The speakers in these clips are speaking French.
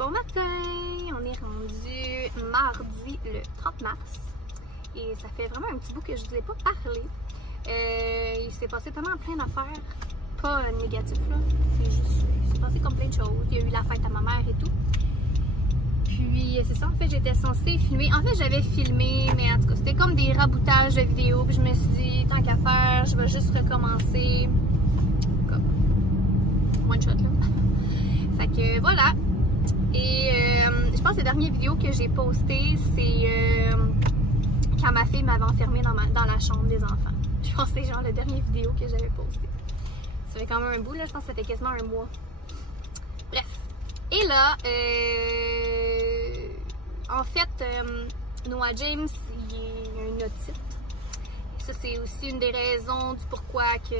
Bon matin! On est rendu mardi le 30 mars et ça fait vraiment un petit bout que je ne vous ai pas parlé. Il s'est passé tellement plein d'affaires, pas négatif là, c'est juste, il s'est passé comme plein de choses. Il y a eu la fête à ma mère et tout. Puis c'est ça, en fait j'étais censée filmer, en fait j'avais filmé, mais en tout cas c'était comme des raboutages de vidéos, puis je me suis dit tant qu'à faire, je vais juste recommencer, comme one shot là. Fait que voilà. Et je pense que les dernières vidéos que j'ai postées, c'est quand ma fille m'avait enfermée dans la chambre des enfants. Je pense que c'est genre la dernière vidéo que j'avais postée. Ça fait quand même un bout là, je pense que c'était quasiment un mois. Bref. Et là, en fait, Noah James, il y a une otite. Ça c'est aussi une des raisons du pourquoi que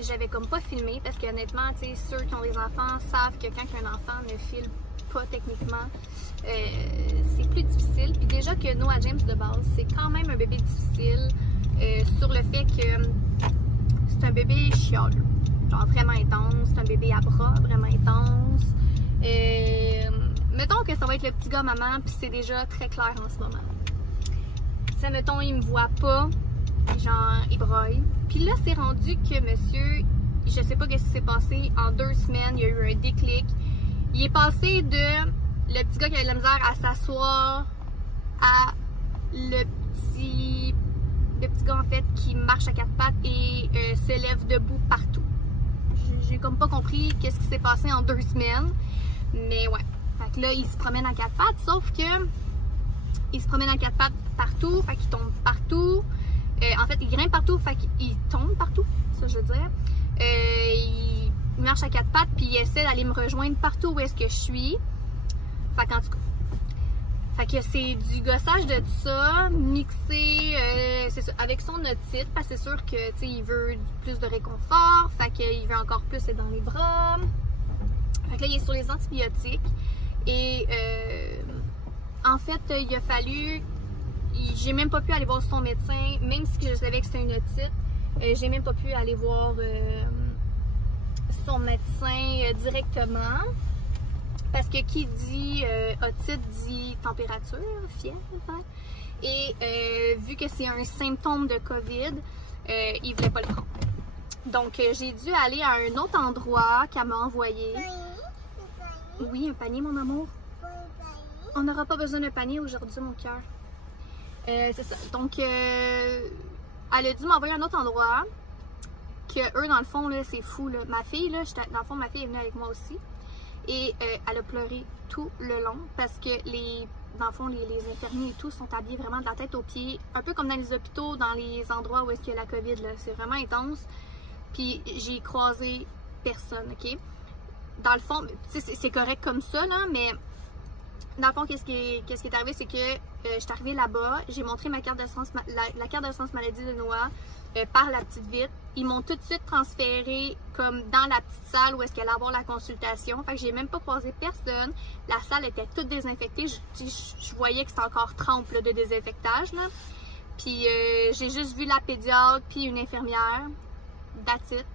j'avais comme pas filmé, parce que honnêtement, tu sais, ceux qui ont des enfants savent que quand un enfant ne filme pas techniquement, c'est plus difficile. Puis déjà que Noah James de base, c'est quand même un bébé difficile sur le fait que c'est un bébé chiale, genre vraiment intense, c'est un bébé à bras vraiment intense. Mettons que ça va être le petit gars maman, puis c'est déjà très clair en ce moment. Ça, mettons, il me voit pas, genre, il broille. Puis là, c'est rendu que monsieur, je sais pas qu'est-ce qui s'est passé, en 2 semaines, il y a eu un déclic. Il est passé de le petit gars qui avait de la misère à s'asseoir à le petit gars, en fait, qui marche à 4 pattes et se lève debout partout. J'ai comme pas compris qu'est-ce qui s'est passé en 2 semaines. Mais ouais. Fait que là, il se promène à 4 pattes, sauf que il se promène à 4 pattes partout, fait qu'il tombe partout. En fait, il grimpe partout, fait qu'il tombe partout, ça je veux dire. Il marche à 4 pattes, puis il essaie d'aller me rejoindre partout où est-ce que je suis. Fait qu'en tout cas, fait que c'est du gossage de tout ça, mixé c'est ça, avec son otite, parce que c'est sûr que, tu sais, il veut plus de réconfort, fait qu'il veut encore plus être dans les bras. Fait que là, il est sur les antibiotiques. Et en fait, il a fallu... J'ai même pas pu aller voir son médecin, même si je savais que c'était une otite. J'ai même pas pu aller voir son médecin directement. Parce que qui dit otite dit température, fièvre. Et vu que c'est un symptôme de COVID, il voulait pas le prendre. Donc j'ai dû aller à un autre endroit qu'elle m'a envoyé. Oui, un panier, mon amour. On n'aura pas besoin d'un panier aujourd'hui, mon cœur. C'est ça. Donc, elle a dû m'envoyer un autre endroit. Que eux, dans le fond, là, c'est fou. Là. Ma fille, là, dans le fond, ma fille est venue avec moi aussi. Et elle a pleuré tout le long. Parce que dans le fond, les infirmiers et tout sont habillés vraiment de la tête aux pieds. Un peu comme dans les hôpitaux, dans les endroits où est-ce qu'il y a la COVID. C'est vraiment intense. Puis, j'ai croisé personne, OK? Dans le fond, c'est correct comme ça, là, mais dans le fond, qu'est-ce qui est arrivé, c'est que je suis arrivée là-bas, j'ai montré ma carte d'assurance, la carte d'assurance maladie de Noah par la petite vitre. Ils m'ont tout de suite transféré comme dans la petite salle où est-ce qu'elle allait avoir la consultation. Fait que j'ai même pas croisé personne. La salle était toute désinfectée. Je voyais que c'était encore trempe là, de désinfectage. Là. Puis j'ai juste vu la pédiatre puis une infirmière. That's it.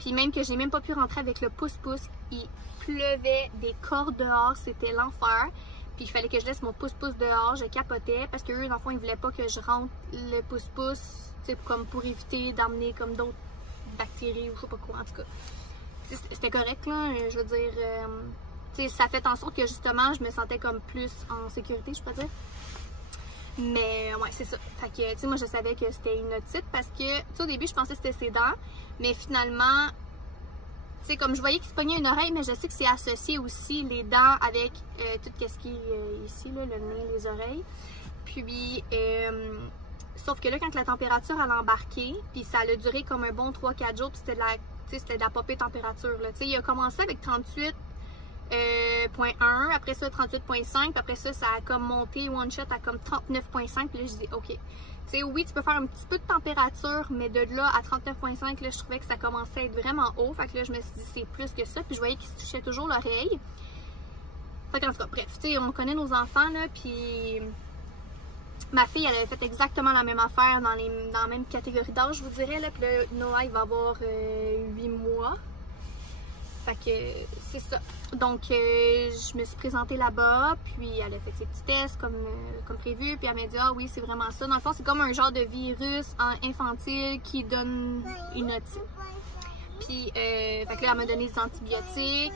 Puis même que j'ai même pas pu rentrer avec le pouce-pouce. Il pleuvait des cordes dehors, c'était l'enfer. Puis il fallait que je laisse mon pouce-pouce dehors, je capotais parce que eux, dans le fond, ils voulaient pas que je rentre le pouce-pouce, tu sais, comme pour éviter d'emmener comme d'autres bactéries ou je sais pas quoi, en tout cas. C'était correct, là, je veux dire, tu sais, ça fait en sorte que justement, je me sentais comme plus en sécurité, je peux dire. Mais ouais, c'est ça. Fait que, tu sais, moi, je savais que c'était une otite parce que, tu sais, au début, je pensais que c'était ses dents, mais finalement, tu sais, comme je voyais qu'il se pognait une oreille, mais je sais que c'est associé aussi les dents avec tout ce qui est ici, là, le nez, les oreilles. Puis, sauf que là, quand la température elle a embarqué, puis ça a duré comme un bon 3-4 jours, puis c'était de la popée température. Là. Tu sais, il a commencé avec 38.1, après ça 38.5, puis après ça, ça a comme monté one shot à comme 39.5, puis là, je dis OK. Tu sais, oui, tu peux faire un petit peu de température, mais de là à 39.5, là, je trouvais que ça commençait à être vraiment haut. Fait que là, je me suis dit, c'est plus que ça. Puis je voyais qu'il se touchait toujours l'oreille. Fait qu'en tout cas, bref, tu sais, on connaît nos enfants, là, puis ma fille, elle avait fait exactement la même affaire dans la même catégorie d'âge, je vous dirais, là. Puis là, Noah, il va avoir 8 mois. Fait que c'est ça. Donc, je me suis présentée là-bas, puis elle a fait ses petits tests comme prévu, puis elle m'a dit « Ah oui, c'est vraiment ça. » Dans le fond, c'est comme un genre de virus infantile qui donne une otite. Puis, fait que là, elle m'a donné des antibiotiques.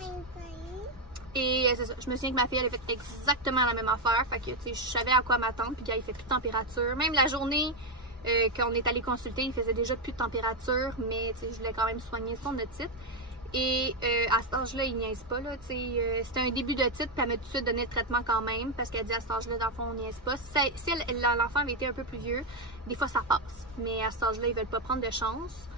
Et c'est ça. Je me souviens que ma fille, elle a fait exactement la même affaire. Fait que, tu sais, je savais à quoi m'attendre, puis il fait plus de température. Même la journée qu'on est allé consulter, il faisait déjà plus de température, mais, tu sais, je voulais quand même soigner son otite. Et à cet âge-là, il niaise pas, là, tu sais, c'était un début d'otite, puis elle m'a tout de suite donné le traitement quand même, parce qu'elle dit à cet âge-là, dans le fond, on niaise pas. Si l'enfant avait été un peu plus vieux, des fois ça passe, mais à cet âge-là, ils veulent pas prendre de chance.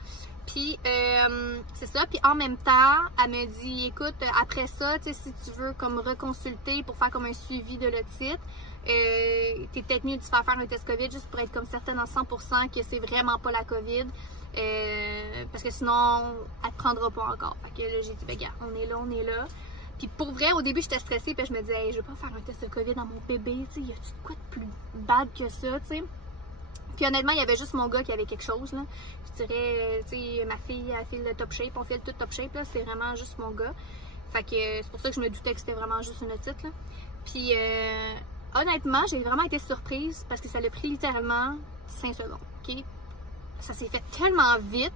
Puis, c'est ça, puis en même temps, elle me dit, écoute, après ça, tu sais, si tu veux comme reconsulter pour faire comme un suivi de l'otite, t'es peut-être mieux de se faire un test COVID juste pour être comme certaine à 100% que c'est vraiment pas la COVID. Parce que sinon, elle ne prendra pas encore. Fait que là, j'ai dit, ben gars, on est là. Puis pour vrai, au début, j'étais stressée, puis je me disais, hey, je vais pas faire un test de COVID dans mon bébé, tu sais, y a-tu quoi de plus bad que ça, tu sais. Puis honnêtement, il y avait juste mon gars qui avait quelque chose, là. Je dirais, tu sais, ma fille, elle file le top shape, on file tout top shape, là, c'est vraiment juste mon gars. Fait que c'est pour ça que je me doutais que c'était vraiment juste une otite, là. Puis honnêtement, j'ai vraiment été surprise parce que ça l'a pris littéralement 5 secondes, ok? Ça s'est fait tellement vite.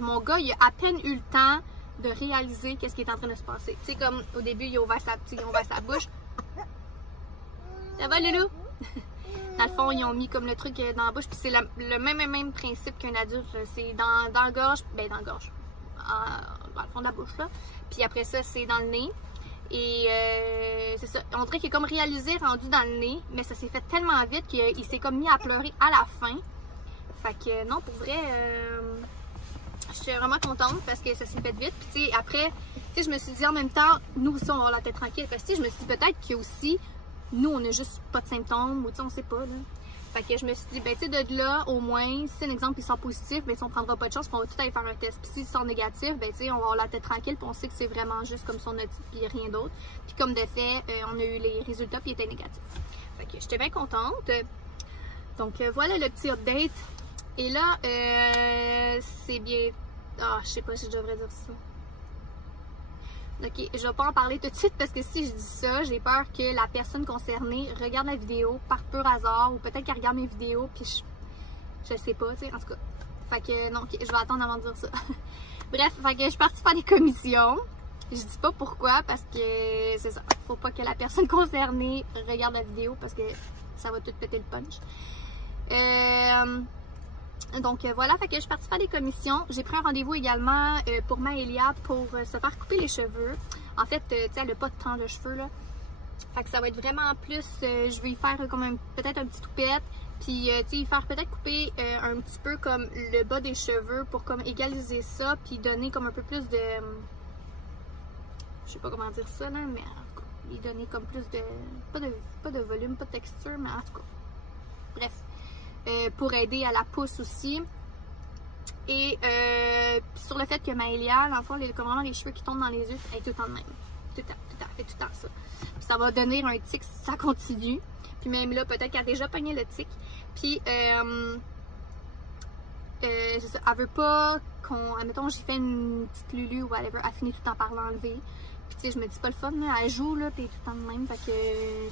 Mon gars, il a à peine eu le temps de réaliser qu'est-ce qui est en train de se passer. Tu sais, comme au début, il a ouvert sa bouche. Ça va, Loulou? Dans le fond, ils ont mis comme le truc dans la bouche. Puis c'est le même principe qu'un adulte. C'est dans la gorge. Ben, dans la gorge. Dans le fond de la bouche, là. Puis après ça, c'est dans le nez. Et c'est ça. On dirait qu'il a comme réalisé rendu dans le nez. Mais ça s'est fait tellement vite qu'il s'est comme mis à pleurer à la fin. Fait que non, pour vrai, j'étais vraiment contente parce que ça s'est fait vite. Puis tu sais, après, tu sais, je me suis dit en même temps, nous aussi, on va avoir la tête tranquille. Parce que je me suis dit peut-être que aussi, nous, on n'a juste pas de symptômes ou tu sais, on sait pas, là. Fait que je me suis dit, ben tu sais, de là, au moins, si un exemple, ils sont positifs, ben si on prendra pas de chance, puis on va tout aller faire un test. Puis s'ils sont négatifs, ben tu sais, on va avoir la tête tranquille, puis on sait que c'est vraiment juste comme son otite, puis rien d'autre. Puis comme de fait, on a eu les résultats, puis ils étaient négatifs. Fait que j'étais bien contente. Donc voilà le petit update. Et là, c'est bien... Ah, je sais pas si je devrais dire ça. Ok, je vais pas en parler tout de suite parce que si je dis ça, j'ai peur que la personne concernée regarde la vidéo par pur hasard ou peut-être qu'elle regarde mes vidéos puis je sais pas, tu sais, en tout cas. Fait que non, okay, je vais attendre avant de dire ça. Bref, fait que je suis partie faire des commissions. Je dis pas pourquoi parce que c'est ça. Faut pas que la personne concernée regarde la vidéo parce que ça va tout péter le punch. Donc voilà, fait que je suis partie faire des commissions. J'ai pris un rendez-vous également pour Maëlia pour se faire couper les cheveux. En fait, tu sais, elle n'a pas de temps de cheveux là. Fait que ça va être vraiment plus, je vais y faire comme peut-être un petit toupette. Puis tu sais, y faire peut-être couper un petit peu comme le bas des cheveux pour comme égaliser ça. Puis donner comme un peu plus de... je sais pas comment dire ça là, mais en tout cas, y donner comme plus de... Pas de volume, pas de texture, mais en tout cas. Bref. Pour aider à la pousse aussi. Et sur le fait que Maëlia, l'enfant, vraiment les cheveux qui tombent dans les yeux, elle est tout le temps de même. Tout le temps, fait tout le temps ça. Puis ça va donner un tic si ça continue. Puis même là, peut-être qu'elle a déjà pogné le tic. Puis, c'est ça, elle veut pas qu'on... Admettons, j'ai fait une petite Lulu ou whatever, elle finit tout le temps par l'enlever. Puis tu sais, je me dis pas le fun, là, elle joue, là, puis tout le temps de même. Fait que,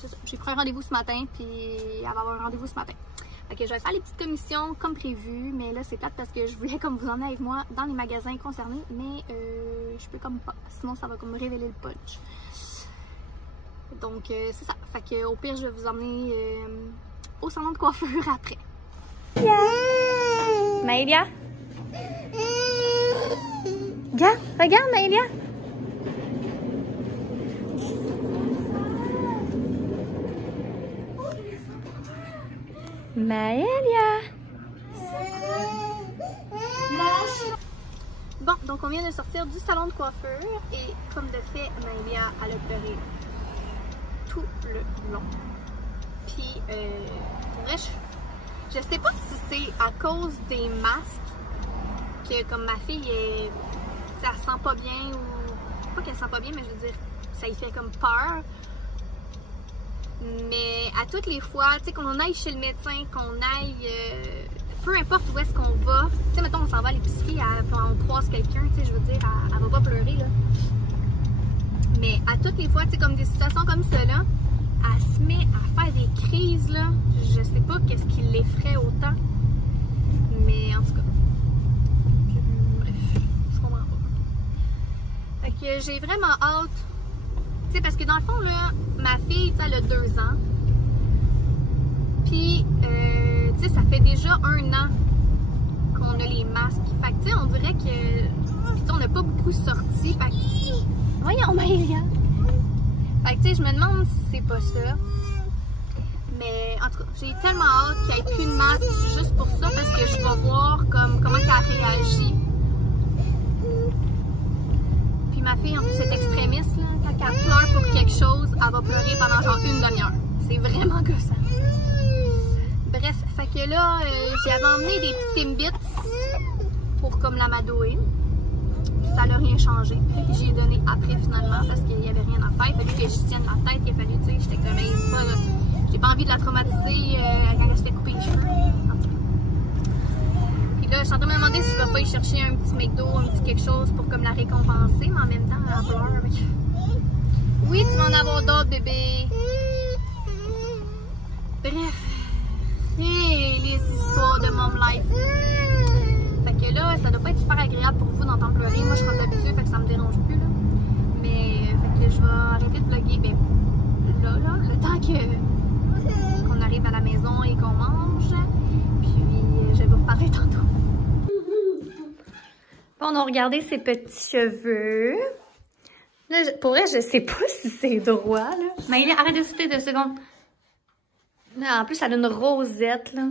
c'est ça, j'ai pris un rendez-vous ce matin, puis elle va avoir un rendez-vous ce matin. Fait que je vais faire les petites commissions comme prévu, mais là c'est plate parce que je voulais comme vous emmener avec moi dans les magasins concernés, mais je peux comme pas, sinon ça va comme révéler le punch. Donc c'est ça, fait que au pire je vais vous emmener au salon de coiffure après. Maëlia? Regarde Maëlia! Maëlia! Bon, donc on vient de sortir du salon de coiffure et comme de fait, Maëlia, elle a pleuré tout le long. Puis, je sais pas si c'est à cause des masques que comme ma fille, elle sent pas bien ou... Pas qu'elle sent pas bien, mais je veux dire, ça lui fait comme peur. Mais à toutes les fois, tu sais, qu'on aille chez le médecin, qu'on aille, peu importe où est-ce qu'on va, tu sais, mettons, on s'en va à l'épicerie, on croise quelqu'un, tu sais, je veux dire, elle va pas pleurer, là. Mais à toutes les fois, tu sais, comme des situations comme ça, là, elle se met à faire des crises, là. Je sais pas qu'est-ce qui l'effraie autant. Mais en tout cas, bref, je comprends pas. Fait que j'ai vraiment hâte. Tu sais, parce que dans le fond, là, ma fille, tu sais, elle a 2 ans. Puis, tu sais, ça fait déjà 1 an qu'on a les masques. Fait que, tu sais, on dirait que, tu sais, on n'a pas beaucoup sorti. Fait que, voyons, Maëlia. Fait que, tu sais, je me demande si c'est pas ça. Mais, en tout cas, j'ai tellement hâte qu'il n'y ait plus de masque juste pour ça, parce que je vais voir comment elle réagit. Puis ma fille, en plus, est extrémiste, là. Quand elle pleure pour quelque chose, elle va pleurer pendant genre 1 demi-heure. C'est vraiment gossant. Bref, fait que là, j'avais emmené des petits Timbits pour comme l'amadouer. Ça n'a rien changé. Puis j'ai donné après finalement parce qu'il n'y avait rien à faire. Il a fallu que je tienne la tête. Il a fallu, tu sais, j'étais comme, c'est pas là. J'ai pas envie de la traumatiser quand elle s'était coupée les cheveux. En tout cas. Puis là, je suis en train de me demander si je vais pas y chercher un petit McDo, un petit quelque chose pour comme la récompenser, mais en même temps, elle pleure. Oui, tu vas en avoir d'autres, bébé. Bref. Et les histoires de Mom Life. Fait que là, ça doit pas être super agréable pour vous d'entendre pleurer. Moi, je suis habituée, fait que ça me dérange plus, là. Mais, fait que je vais arrêter de vlogger. Ben, là, le temps qu'on arrive à la maison et qu'on mange. Puis, je vais vous reparler tantôt. Bon, on a regardé ses petits cheveux. Là, pour vrai, je sais pas si c'est droit, là. Mais arrête de sauter 2 secondes. Là, en plus, elle a une rosette, là.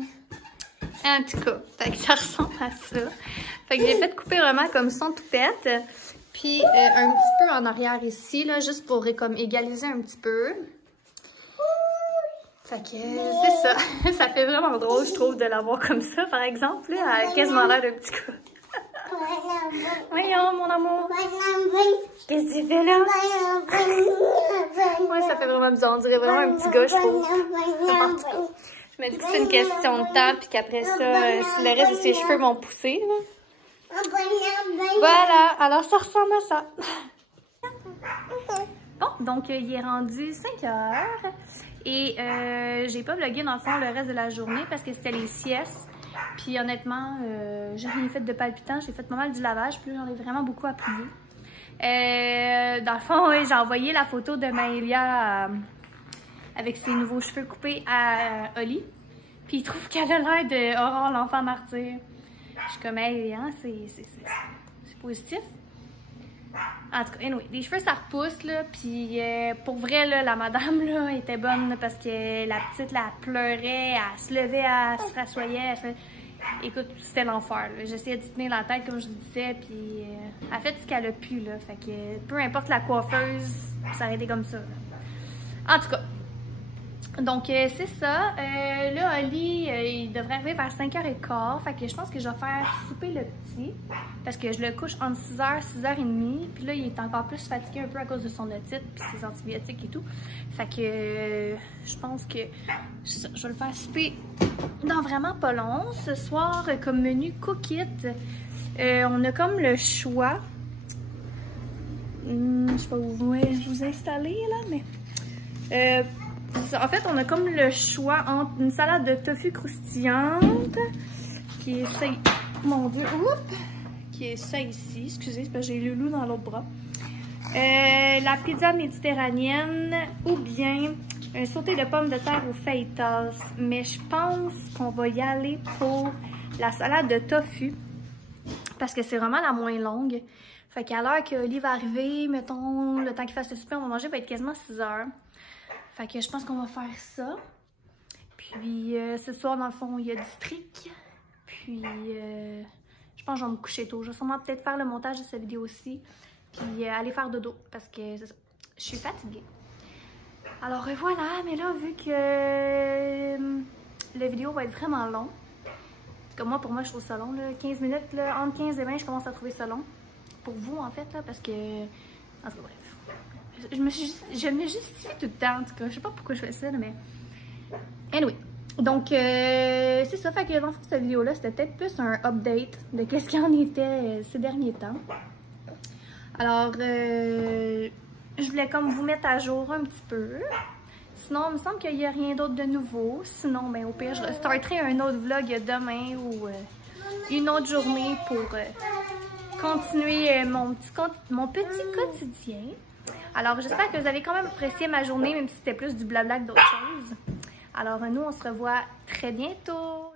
En tout cas, fait que ça ressemble à ça. Fait que j'ai fait couper vraiment comme son toupette. Puis un petit peu en arrière ici, là, juste pour comme égaliser un petit peu. Fait que c'est ça. Ça fait vraiment drôle, je trouve, de l'avoir comme ça, par exemple. Là, elle a quasiment l'air d'un petit gars. Voyons, mon amour. Qu'est-ce que tu fais là? Ouais, ça fait vraiment bizarre. On dirait vraiment un petit gars, je trouve. En tout cas, je me dis que c'est une question de temps, puis qu'après ça, si le reste de ses cheveux vont pousser, là. Voilà, alors ça ressemble à ça. Bon, donc il est rendu 5 heures. Et j'ai pas vlogué dans le fond le reste de la journée parce que c'était les siestes. Puis honnêtement, j'ai rien fait de palpitant, j'ai fait pas mal du lavage, puis j'en ai vraiment beaucoup à plier. Dans le fond, ouais, j'ai envoyé la photo de Maëlia avec ses nouveaux cheveux coupés à Oli. Puis il trouve qu'elle a l'air de Aurore l'enfant martyr. Je suis comme, hey, hein, c'est positif. En tout cas, anyway, les cheveux ça repousse, là, puis pour vrai, là, la madame, là, était bonne, là, parce que la petite, là, elle pleurait, elle se levait, elle se rassoyait, elle fait... Écoute, c'était l'enfer, là. J'essayais de tenir la tête, comme je disais, puis elle a fait ce qu'elle a pu, là, fait que peu importe la coiffeuse, ça aurait été comme ça, là. En tout cas, donc c'est ça. Là, Oli, il devrait arriver vers 5h15. Fait que je pense que je vais faire souper le petit. Parce que je le couche entre 6h, 6h30. Puis là, il est encore plus fatigué un peu à cause de son otite, puis ses antibiotiques et tout. Fait que je pense que je vais le faire souper dans vraiment pas long. Ce soir, comme menu cook it, on a comme le choix. Je sais pas où vous installer là, mais... en fait, on a comme le choix entre une salade de tofu croustillante, qui est ça, mon Dieu, qui est ça ici, excusez, c'est parce que j'ai le loup dans l'autre bras. La pizza méditerranéenne ou bien un sauté de pommes de terre au fajitas. Mais je pense qu'on va y aller pour la salade de tofu, parce que c'est vraiment la moins longue. Fait qu'à l'heure que Oli va arriver, mettons, le temps qu'il fasse le souper, on va manger, va être quasiment 6h. Fait que je pense qu'on va faire ça. Puis ce soir, dans le fond, il y a du trick. Puis je pense que je vais me coucher tôt. Je vais sûrement peut-être faire le montage de cette vidéo aussi. Puis aller faire dodo parce que c'est ça. Je suis fatiguée. Alors voilà, mais là, vu que la vidéo va être vraiment long. Comme moi, pour moi, je trouve ça long. Là, 15 minutes, là, entre 15 et 20, je commence à trouver ça long. Pour vous, en fait, là, parce que... En tout cas, bref. Je me justifie tout le temps, en tout cas. Je sais pas pourquoi je fais ça, là, mais... Anyway. Donc, c'est ça. Fait que dans cette vidéo-là, c'était peut-être plus un update de qu'est-ce qu'il en était ces derniers temps. Alors, je voulais comme vous mettre à jour un petit peu. Sinon, il me semble qu'il n'y a rien d'autre de nouveau. Sinon, ben, au pire, je restarterai un autre vlog demain ou une autre journée pour continuer mon petit quotidien. Alors, j'espère que vous avez quand même apprécié ma journée, même si c'était plus du blabla que d'autres choses. Alors, nous, on se revoit très bientôt.